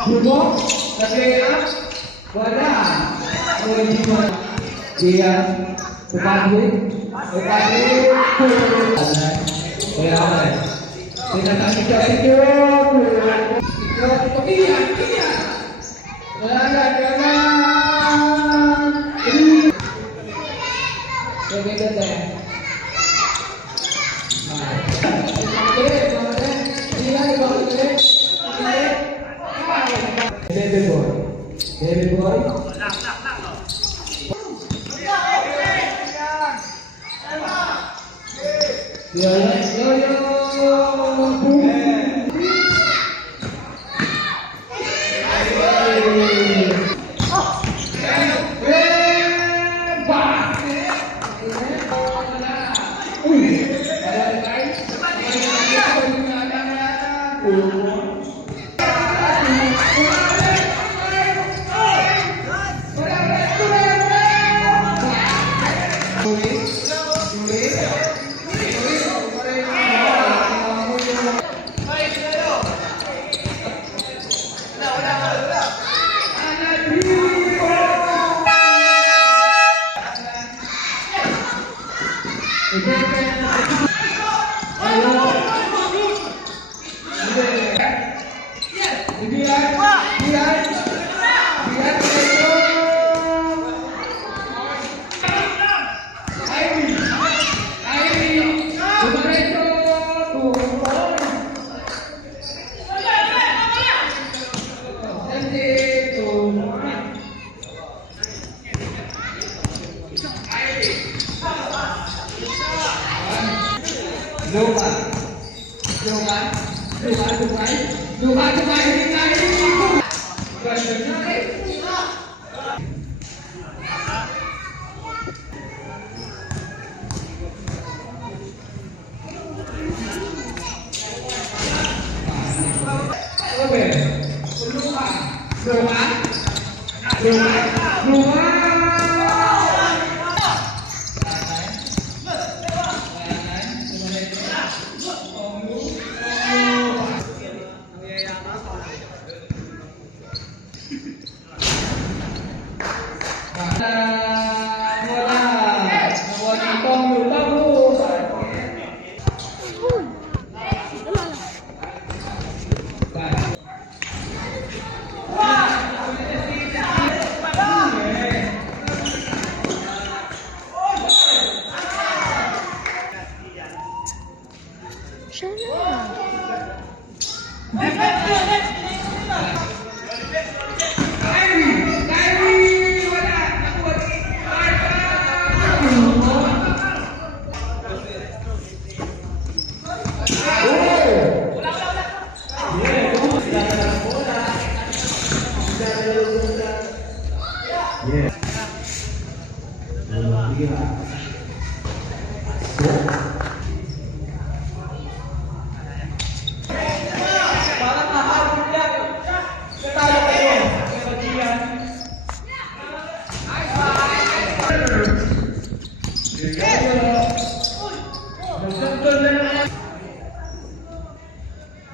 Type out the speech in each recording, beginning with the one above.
Bubok, nag-react, wala. Dia, Pupadi, kaya ako eh. Pinakasikat-sikat. Pagkiyan. Wala. Ganda eh. Baby boy.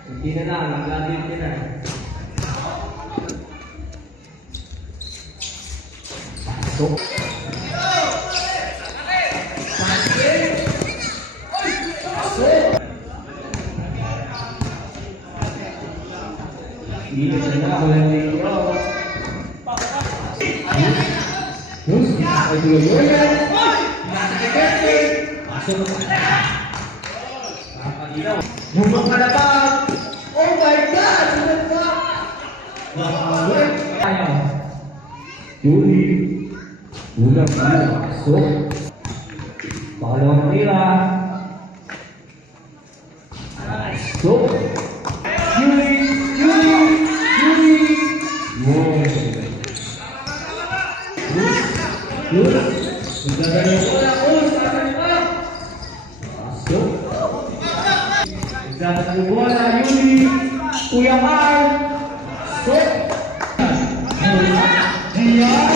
Hindi na lang, nag-landing ka na. Pasok. Hindi na siya na, walang linggo. Ay, tuloy yan. Pasok. Bumang ka na ba? Oh my God! Sunod ka! Makakawin! Ayaw! Yuli! Unang pasok! Pangalawang tira! Pasok! Yuli! Yuli! Magdadalaw ko na ko! Pasok! Magdadalaw ko na Yuli! Kuya Carl! Pasok! Ayan!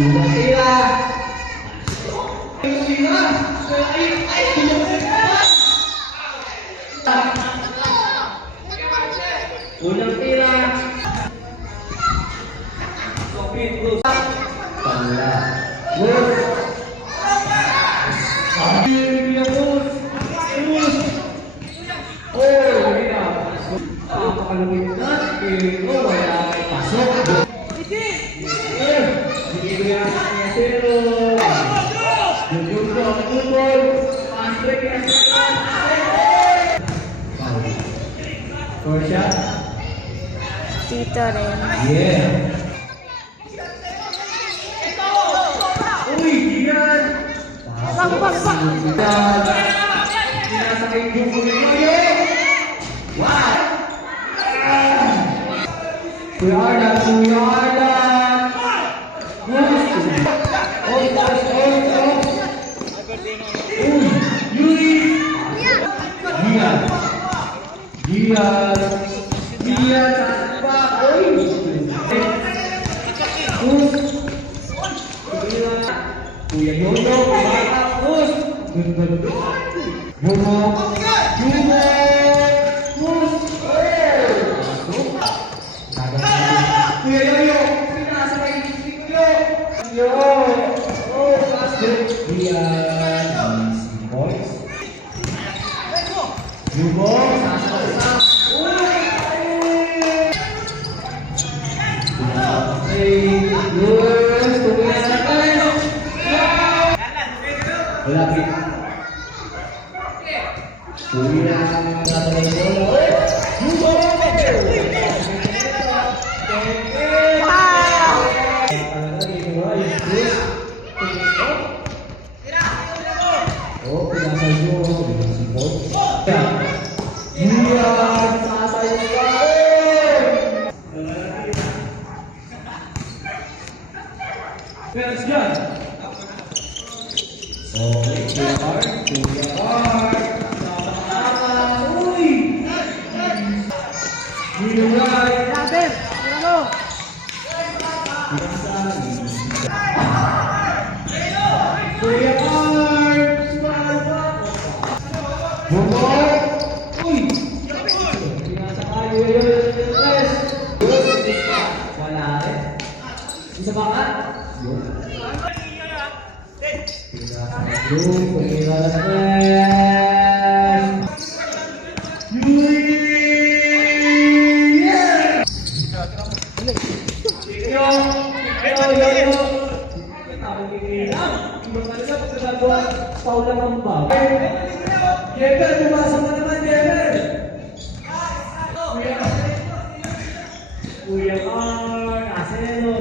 Unang tira! Unang tira! Unang tira. Sopin, Cruz. Pala. Cruz. Bibigyan Cruz. Cruz. Oh, hindi na. Pakalungin na. Pero wala may pasok. Bibigyan niya zero. Yung football. Astre kaya sila. Score shot. Dito rin. Yeah. Uy, Gian. Bang, bang, bang. Sinasakay yung kumiliyo. Wow. Kuya Ardan, Kuya Ardan. Uy, Yuri. Gian. Gian. Gian, saan pa? Uy. Kuya Yoyo, bata, Cruz. Yumo. Yumo. Cruz. Kuya Yoyo, pinasakay si Kuya. Yo. Oh, basket. Diyan. Boys. Yumo, sasakay. Lagi. Kuya nasa may bola. Oh, pinasayo si Coach. Kuya sasayo ka. Let's go. Okay, Kuya Art, Kuya Art. Sama-sama. Uy! Nilungay. Grabe. Ano? Kuya Art. Bumor. Uy! Pinasa kayo. Wala rin. Isa ba ka? Yun. Jeber, pumasok na naman, Jeber! Kuya Carl, Acelo,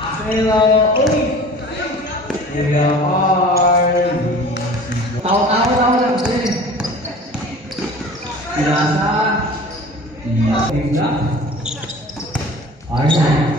Acelo, uy! Kuya Carl, tawa-tawa lang din. Pinasa, Tigla, Arnold.